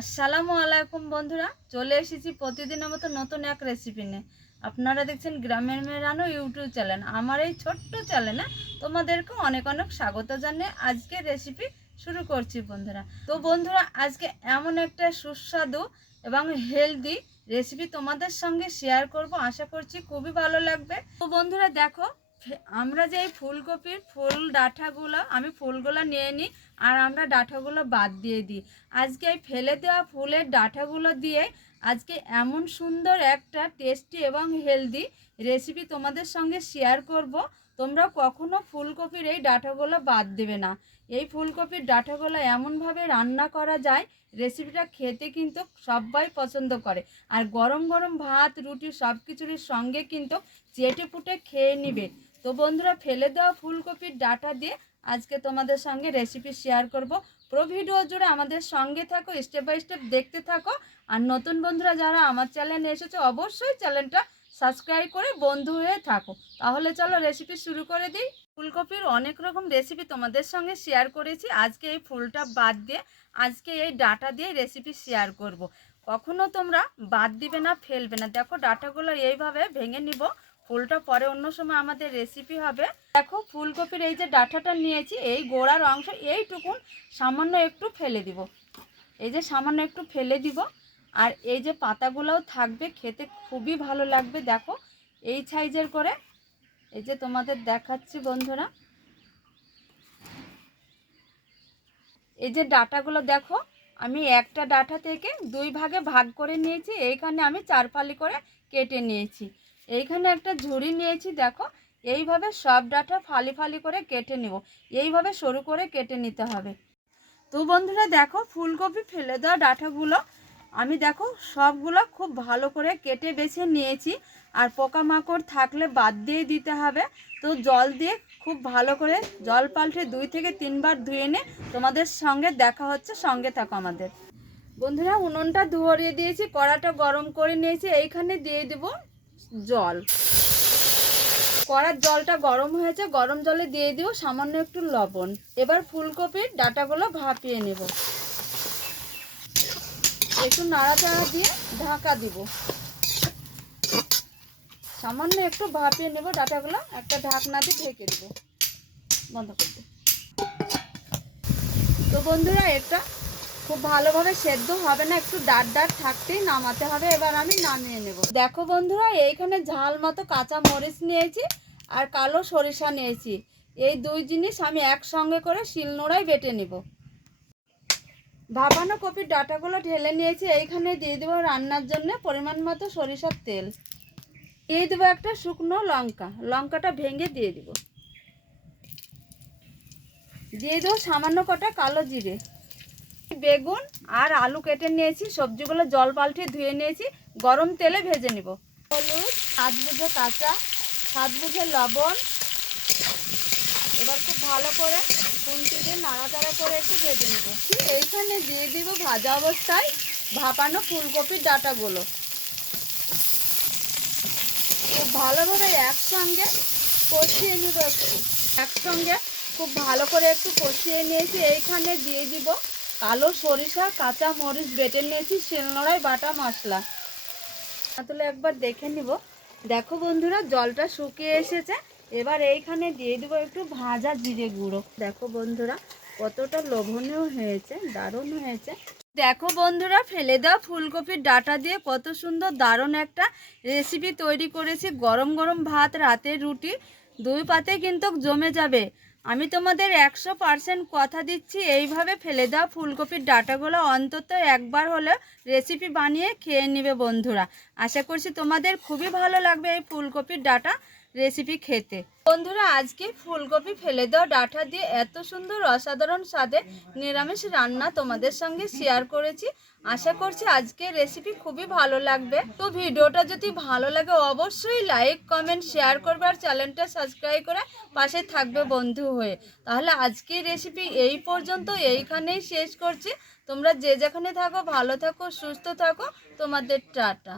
আসসালামু আলাইকুম বন্ধুরা, চলে এসেছি প্রতিদিনের মতো নতুন এক রেসিপি নিয়ে। আপনারা দেখছেন গ্রামের মেয়ে রানো ইউটিউব চ্যানেল আমার এই ছোট্ট চ্যানেলে তোমাদেরকে অনেক অনেক স্বাগত জানিয়ে আজকে রেসিপি শুরু করছি বন্ধুরা। তো বন্ধুরা, আজকে এমন একটা সুস্বাদু এবং হেলদি রেসিপি তোমাদের সঙ্গে শেয়ার করব, আশা করছি খুবই ভালো লাগবে। তো বন্ধুরা, দেখো আমরা যে ফুলকপির ফুল ডাঁটাগুলো, আমি ফুলগুলো নিয়ে নিই, আর আমরা ডাঁটাগুলো বাদ দিয়ে দিই। আজকে এই ফেলে দেওয়া ফুলের ডাঁটাগুলো দিয়ে আজকে এমন সুন্দর একটা টেস্টি এবং হেলদি রেসিপি তোমাদের সঙ্গে শেয়ার করব। তোমরা কখনো ফুলকপির এই ডাঁটাগুলো বাদ দেবে না। এই ফুলকপির ডাঁটাগুলো এমনভাবে রান্না করা যায়, রেসিপিটা খেতে কিন্তু সবাই পছন্দ করে। আর গরম গরম ভাত, রুটি সব কিছুর সঙ্গে কিন্তু চেটে পুটে খেয়ে নিবে। তো বন্ধুরা ফেলে দেওয়া ফুলকপির ডাটা দিয়ে আজকে তোমাদের সঙ্গে রেসিপি শেয়ার করব। পুরো ভিডিও জুড়ে আমাদের সঙ্গে থাকো স্টেপ বাই স্টেপ দেখতে থাকো। আর নতুন বন্ধুরা যারা আমার চ্যানেলে এসেছ, অবশ্যই চ্যানেলটা সাবস্ক্রাইব করে বন্ধু হয়ে থাকো। তাহলে চলো রেসিপি শুরু করে দিই। ফুলকপির অনেক রকম রেসিপি তোমাদের সঙ্গে শেয়ার করেছি। আজকে এই ফুলটা বাদ দিয়ে, আজকে এই ডাটা দিয়ে রেসিপি শেয়ার করব। কখনো তোমরা বাদ দিবে না, ফেলবে না। দেখো ডাটাগুলো এইভাবে ভেঙে নিব। ফুলটা পরে অন্য সময় আমাদের রেসিপি হবে। দেখো, ফুলকপির এই যে ডাঁটাটা নিয়েছি, এই গোড়ার অংশ এইটুকুন সামান্য একটু ফেলে দিব। এই যে সামান্য একটু ফেলে দিব। আর এই যে পাতাগুলোও থাকবে, খেতে খুবই ভালো লাগবে, দেখো। এই সাইজের করে, এই যে তোমাদের দেখাচ্ছি বন্ধুরা। এই যে ডাটাগুলো দেখো, আমি একটা ডাটা থেকে দুই ভাগে ভাগ করে নিয়েছি, এইখানে আমি চার ফালি করে কেটে নিয়েছি। এইখানে একটা ঝুড়ি নিয়েছি, দেখো। এইভাবে সব ডাটা ফালি ফালি করে কেটে নেব। এইভাবে সরু করে কেটে নিতে হবে। তো বন্ধুরা, দেখো, ফুলকপি ফেলে দেওয়া ডাঁটাগুলো আমি, দেখো, সবগুলো খুব ভালো করে কেটে বেছে নিয়েছি। আর পোকামাকড় থাকলে বাদ দিয়ে দিতে হবে। তো জল দিয়ে খুব ভালো করে জল পাল্টে দুই থেকে তিনবার ধুয়ে নে। তোমাদের সঙ্গে দেখা হচ্ছে, সঙ্গে থাকো আমাদের। বন্ধুরা, উনুনটা ধরিয়ে দিয়েছি, কড়াটা গরম করে নিয়েছি। এইখানে দিয়ে দেব জল। কড়ার জলটা গরম হয়েছে, গরম জলে দিয়ে দিব সামান্য একটু লবণ। এবার ফুলকপির ডাটাগুলো ভাপিয়ে নেব। একটু নাড়াচাড়া দিয়ে ঢাকা দিব। সামান্য একটু ভাপিয়ে নেব ডাটাগুলো, একটা ঢাকনা দিয়ে ঢেকে দেব। বন্ধ করতে। তো বন্ধুরা এটা খুব ভালোভাবে সেদ্ধ হবে না, একটু ডাট ডাট থাকতেই নামাতে হবে, এবার আমি নামিয়ে নেব। দেখো বন্ধুরা, এইখানে ঝাল মতো কাঁচা মরিচ নিয়েছি আর কালো সরিষা নিয়েছি। এই দুই জিনিস আমি একসঙ্গে করে শিলনোড়ায় বেটে নেব। ভাপানো কপির ডাটাগুলো ঢেলে নিয়েছি, এইখানে দিয়ে দেবো রান্নার জন্য পরিমাণ মতো সরিষার তেল। দিয়ে দেবো একটা শুকনো লঙ্কা, লঙ্কাটা ভেঙে দিয়ে দিব। দিয়ে দেবো সামান্য কটা কালো জিরে। বেগুন আর আলু কেটে নিয়েছি, সবজিগুলো জল পাল্টে ধুয়ে নিয়েছি, গরম তেলে ভেজে নিব। হলুদ সাত বুঝে কাঁচা সাত বুঝে লবণ। এবার খুব ভালো করে খুন্তি দিয়ে নাড়াচাড়া করে একটু ভেজে নেব। এইখানে দিয়ে দিব ভাজা অবস্থায় ভাপানো ফুলকপির ডাঁটাগুলো। খুব ভালোভাবে একসঙ্গে কষিয়ে নেব একটু। একসঙ্গে খুব ভালো করে একটু কষিয়ে নিয়েছি, এইখানে দিয়ে দিব কালো সরিষা, কাঁচা মরিচ বেটে নিয়েছি, শিলনোড়ায় বাটা মশলা। তাহলে একবার দেখে নিব। দেখো বন্ধুরা, জলটা শুকিয়ে এসেছে। এবার এইখানে দিয়ে দিব একটু ভাজা জিরে গুঁড়ো। দেখো বন্ধুরা, কতটা লোভনীয় হয়েছে, দারুণ হয়েছে। দেখো বন্ধুরা, ফেলে দেওয়া ফুলকপির ডাটা দিয়ে কত সুন্দর, দারুণ একটা রেসিপি তৈরি করেছি। গরম গরম ভাত, রাতের রুটি, দুই পাতে কিন্তু জমে যাবে। আমি তোমাদের একশো পারসেন্ট কথা দিচ্ছি, এইভাবে ফেলে দেওয়া ফুলকপির ডাটাগুলো অন্তত একবার হলে রেসিপি বানিয়ে খেয়ে নেবে বন্ধুরা। আশা করছি তোমাদের খুবই ভালো লাগবে এই ফুলকপির ডাটা। রেসিপি খেতে। বন্ধুরা, আজকে ফুলকপি ফেলে দেওয়া ডাঁটা দিয়ে এত সুন্দর অসাধারণ স্বাদে নিরামিষ রান্না তোমাদের সঙ্গে শেয়ার করেছি। আশা করছি আজকে রেসিপি খুবই ভালো লাগবে। তো ভিডিওটা যদি ভালো লাগে, অবশ্যই লাইক কমেন্ট শেয়ার করবে আর চ্যানেলটা সাবস্ক্রাইব করে পাশে থাকবে বন্ধু হয়ে। তাহলে আজকে রেসিপি এই পর্যন্ত, এইখানেই শেষ করছি। তোমরা যে যেখানে থাকো, ভালো থাকো, সুস্থ থাকো। তোমাদের টাটা।